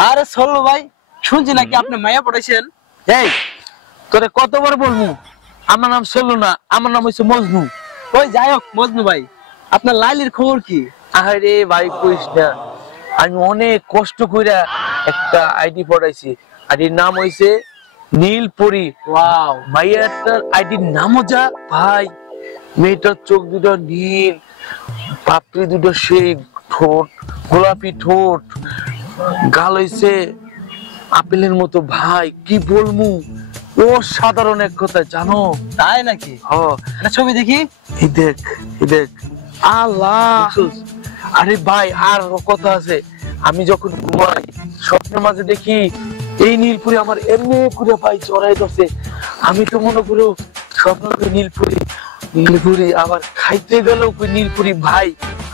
আরে সল্লু ভাই, শুনছি নাকি আপনি মায়া পড়াইছেন? এই তোরে কতবার বলবো আমার নাম সল্লু না, আমার নাম হচ্ছে মজনু। ওই যাই হোক মজনু ভাই, আপনার লাইলির খবর কি? আরে ভাই কইস না, আমি অনেক কষ্ট কইরা একটা আইডি পড়াইছি। আইডির নাম হইছে নীলপরি। ওয়াও, মাইয়াটার আইডির নামও যা ভাই। মেয়েটার চোখ দুটো নীল, পাপড়ি দুটো সেই ঠোঁট গোলাপি ঠোঁট, গাল হইছে আপেলের মতো। ভাই কি বলমু, অসাধারণ এক কথা জানো। তাই নাকি? হ একটা ছবি দেখি। এই দেখ, এই দেখ। আল্লাহ, আরে ভাই আর কথা আছে। আমি যখন ঘুমাই স্বপ্নের মাঝে দেখি এই নীলপুরি আমার এমনি করে ভাই চড়াই ধরছে। আমি তো মনে করো স্বপ্ন করে নীলপুরি নীলপুরি, আবার খাইতে গেলেও কই নীলপুরি। ভাই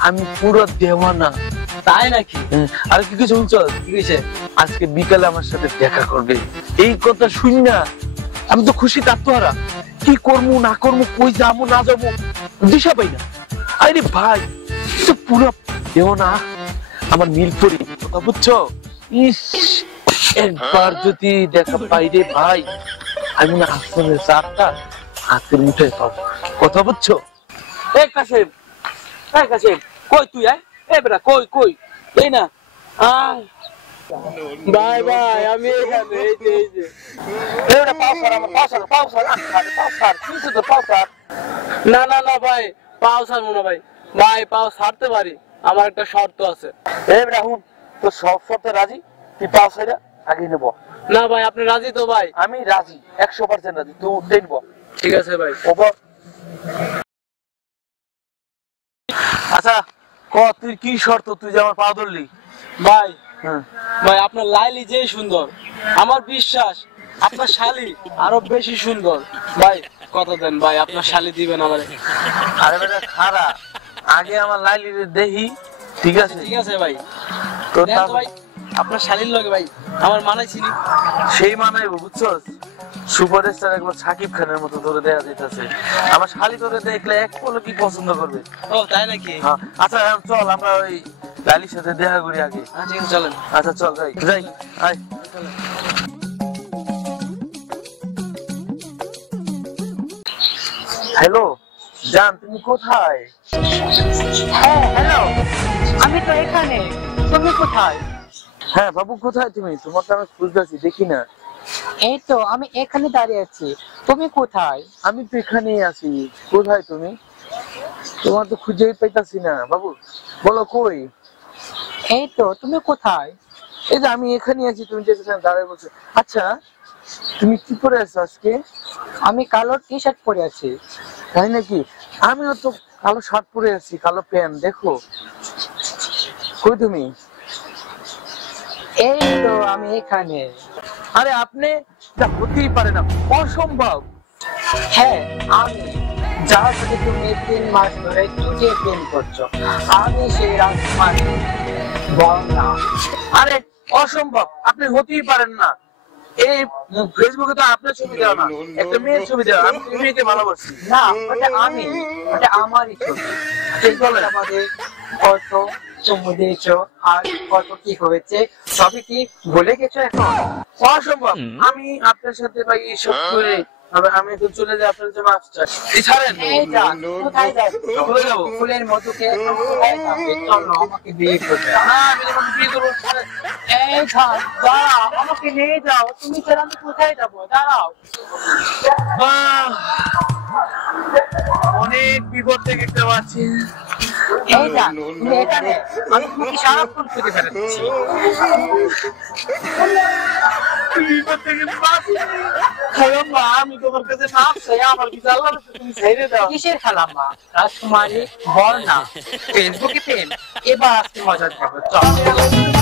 আমি পুরো দেওয়ানা। তাই নাকি? আর কি কিছু শুনছ? কি হইছে? আজকে বিকালে আমার সাথে দেখা করবে। এই কথা শুনি না আমি তো খুশি তাত্তহারা। কি করবো না করবো, কই যাবো না যাবো দিশা পাই না। আরে ভাই তো পুরো দেওয়ানা আমার নীলপুরি, কথা বুঝছো? ইস, একবার যদি দেখা পাই রে ভাই, আমি না আসলে চারটা হাতের মুঠে পাবো, কথা বুঝছো? এই কাশেম, এই কাশেম, কই তুই? এই বেটা কই কই? এই না আয় ভাই, ভাই আমি এখানে। এই যে এটা পাউসার, আমার পাউসার পাউসার পাউসার কিছু তো পাউসার। না না না ভাই, পাও ছাড়বো না ভাই। ভাই পাও ছাড়তে পারি, আমার একটা শর্ত আছে। এই রাহুল, তো সব শর্তে রাজি? তুই পাউসারটা আগে নেব। না ভাই, আপনি রাজি তো ভাই? আমি রাজি, 100% রাজি। তুই দেখব। ঠিক আছে ভাই। ওপর। আচ্ছা ক, তুই কি শর্ত? তুই যে আমার পা ধরলি। ভাই হ্যাঁ ভাই, আপনার লাইলি যে সুন্দর, আমার বিশ্বাস আপনার শালি আরো বেশি সুন্দর। ভাই কথা দেন ভাই, আপনার শালি দিবেন আমারে। আরে বেটা খারা, আগে আমার লাইলি দেখি। ঠিক আছে ঠিক আছে ভাই, তো দেন তো ভাই আপনার শালির লগে ভাই আমার মানাইছিনি। সেই মানাইবো, বুঝছো? সুপারস্টার একবার সাকিব খানের মতো ধরে দেয়া যাইতেছে। আমার শালি ধরে দেখলে এক পলক কি পছন্দ করবে। ও তাই নাকি? হ্যাঁ আচ্ছা এখন চল আমরা ওই লাইলির সাথে দেখা করি আগে। ঠিক আছে চলেন। আচ্ছা চল যাই যাই আয়। হ্যালো জান, তুমি কোথায়? হ্যাঁ হ্যালো, আমি তো এখানে। তুমি কোথায়? হ্যাঁ বাবু কোথায় তুমি? তোমার তো আমি খুঁজতেছি, দেখি না। এই তো আমি এখানে দাঁড়িয়ে আছি। তুমি কোথায়? আমি তো এখানেই আছি। কোথায় তুমি? তোমার তো খুঁজেই পাইতাছি না বাবু, বলো কই? এই তো, তুমি কোথায়? এই যে আমি এখানেই আছি, তুমি যে এখানে দাঁড়িয়ে বলছো। আচ্ছা তুমি কি পরে আছো আজকে? আমি কালো টি শার্ট পরে আছি। তাই নাকি? আমিও তো কালো শার্ট পরে আছি, কালো প্যান্ট। দেখো কই তুমি? এই তো আমি এখানে। আরে আপনি, যা হতেই পারে না, অসম্ভব। হ্যাঁ আমি, যার সাথে তুমি 3 মাস ধরে চুটিয়ে প্রেম করছো, আমি সেই রাজকুমারী বর্ণা। আরে অসম্ভব, আপনি হতেই পারেন না। এই ফেসবুকে তো আপনার ছবি দেওয়া না, একটা মেয়ের ছবি দেওয়া। আমি এই মেয়েকে ভালোবাসি। না, ওটা আমি, ওটা আমারই ছবি। ঠিক বলেন। আমাদের কত চুমু দিয়েছো আর কত কি হয়েছে সবই কি ভুলে গেছো এখন? অসম্ভব, আমি আপনার সাথে ভাই এইসব করে আমি এখন চলে যাই, আপনার জন্য আসছে। ছাড়েন। এই যান, কোথায় যাচ্ছ? চলে যাবো। ফুলের মধুকে এখন কোথায় যাবে? চলো আমাকে বিয়ে করবে। না আমি তোমাকে বিয়ে করবো। ছাড়েন। এই যান, দাঁড়াও, আমাকে নিয়ে যাও। তুমি ছাড়া আমি কোথায় যাবো? দাঁড়াও। আহ, অনেক বিপদ থেকে একটা বাঁচি। এই যান, তুমি এখানে, আমি তোমাকে সারাক্ষণ খুঁজে বেড়াচ্ছি। বিপদ থেকে বাঁচি। খালাম্মা, আমি তোমার কাছে মাপ চাই, আমার কিছু আল্লাহর কাছে তুমি ছেড়ে দাও। কিসের খালাম্মা? রাজকুমারী বর্ণা, ফেসবুকে প্রেম। এবার আজকে মজা দেবো, চল।